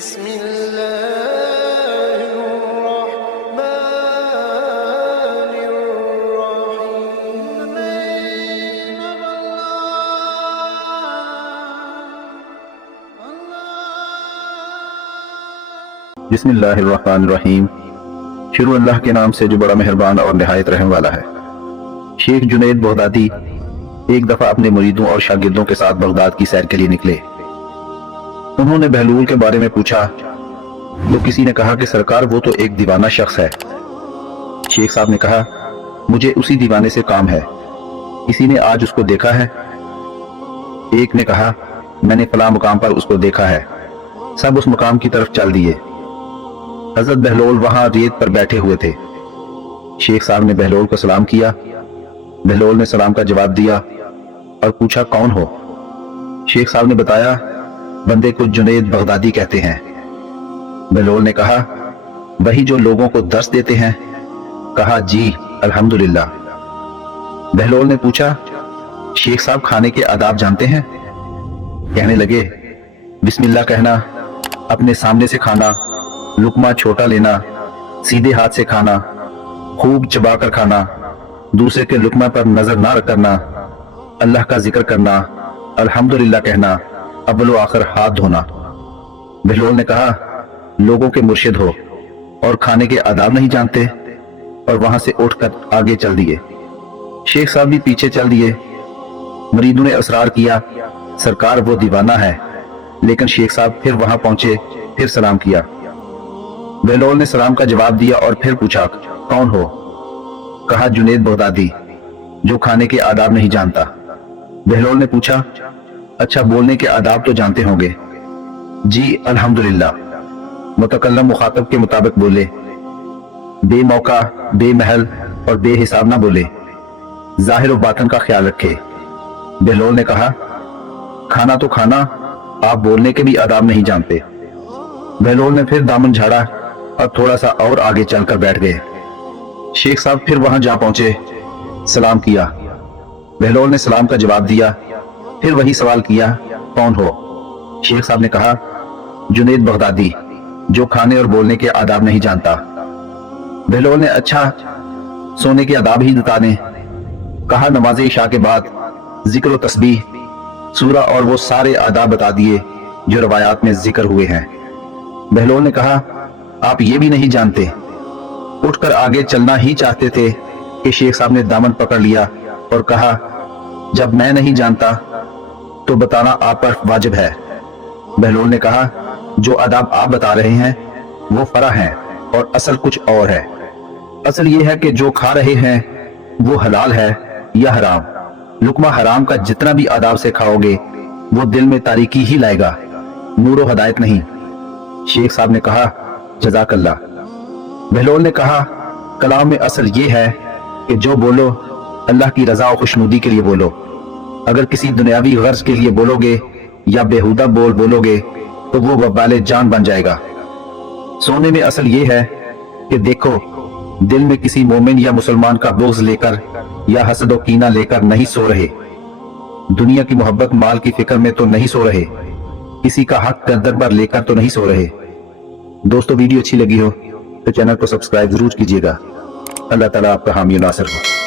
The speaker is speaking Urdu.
بسم الله الرحمن الرحيم. بسم اللہ الرحمن الرحیم. شروع اللہ کے نام سے جو بڑا مہربان اور نہایت رحم والا ہے. شیخ جنید بغدادی ایک دفعہ اپنے مریدوں اور شاگردوں کے ساتھ بغداد کی سیر کے لیے نکلے. انہوں نے بہلول کے بارے میں پوچھا تو کسی نے کہا کہ سرکار وہ تو ایک دیوانہ شخص ہے. شیخ صاحب نے کہا مجھے اسی دیوانے سے کام ہے. کسی نے آج اس کو دیکھا ہے؟ ایک نے کہا میں نے فلاں مقام پر اس کو دیکھا ہے. سب اس مقام کی طرف چل دیے. حضرت بہلول وہاں ریت پر بیٹھے ہوئے تھے. شیخ صاحب نے بہلول کو سلام کیا. بہلول نے سلام کا جواب دیا اور پوچھا کون ہو؟ شیخ صاحب نے بتایا بندے کو جنید بغدادی کہتے ہیں. بہلول نے کہا وہی جو لوگوں کو درس دیتے ہیں؟ کہا جی الحمدللہ. بہلول نے پوچھا شیخ صاحب کھانے کے آداب جانتے ہیں؟ کہنے لگے بسم اللہ کہنا، اپنے سامنے سے کھانا، لقمہ چھوٹا لینا، سیدھے ہاتھ سے کھانا، خوب چبا کر کھانا، دوسرے کے لقمہ پر نظر نہ کرنا، اللہ کا ذکر کرنا، الحمدللہ کہنا، اول و آخر ہاتھ دھونا. بہلول نے کہا لوگوں کے مرشد ہو اور کھانے کے آداب نہیں جانتے؟ اور وہاں سے اٹھ کر آگے چل دیے. شیخ صاحب بھی پیچھے چل دیے. مریدوں نے اصرار کیا سرکار وہ دیوانہ ہے، لیکن شیخ صاحب پھر وہاں پہنچے، پھر سلام کیا. بہلول نے سلام کا جواب دیا اور پھر پوچھا کون ہو؟ کہا جنید بغدادی جو کھانے کے آداب نہیں جانتا. بہلول نے پوچھا اچھا بولنے کے آداب تو جانتے ہوں گے؟ جی الحمدللہ. متکلم مخاطب کے مطابق بولے، بے موقع، بے محل اور بے حساب نہ بولے، ظاہر و باطن کا خیال رکھے. بہلول نے کہا کھانا تو کھانا، آپ بولنے کے بھی آداب نہیں جانتے. بہلول نے پھر دامن جھاڑا اور تھوڑا سا اور آگے چل کر بیٹھ گئے. شیخ صاحب پھر وہاں جا پہنچے، سلام کیا. بہلول نے سلام کا جواب دیا، پھر وہی سوال کیا کون ہو؟ شیخ صاحب نے کہا جنید بغدادی جو کھانے اور بولنے کے آداب نہیں جانتا. بہلول نے اچھا سونے کے آداب ہی بتا دیں. کہا نماز عشاء کے بعد ذکر و تسبیح، سورہ اور وہ سارے آداب بتا دیے جو روایات میں ذکر ہوئے ہیں. بہلول نے کہا آپ یہ بھی نہیں جانتے؟ اٹھ کر آگے چلنا ہی چاہتے تھے کہ شیخ صاحب نے دامن پکڑ لیا اور کہا جب میں نہیں جانتا تو بتانا آپ پر واجب ہے. بہلول نے کہا جو آداب آپ بتا رہے ہیں وہ فرع ہیں اور اصل کچھ اور ہے. اصل یہ ہے کہ جو کھا رہے ہیں وہ حلال ہے یا حرام. لقمہ حرام کا جتنا بھی آداب سے کھاؤ گے وہ دل میں تاریکی ہی لائے گا، نور و ہدایت نہیں. شیخ صاحب نے کہا جزاک اللہ. بہلول نے کہا کلام میں اصل یہ ہے کہ جو بولو اللہ کی رضا و خوشنودی کے لیے بولو. اگر کسی دنیاوی غرض کے لیے بولو گے یا بےہودہ بولو گے تو وہ وبال جان بن جائے گا. سونے میں اصل یہ ہے کہ دیکھو دل میں کسی مومن یا مسلمان کا بغض لے کر یا حسد و کینہ لے کر نہیں سو رہے. دنیا کی محبت مال کی فکر میں تو نہیں سو رہے. کسی کا حق گردن پر لے کر تو نہیں سو رہے. دوستو ویڈیو اچھی لگی ہو تو چینل کو سبسکرائب ضرور کیجیے گا. اللہ تعالیٰ آپ کا حامی و ناصر ہو.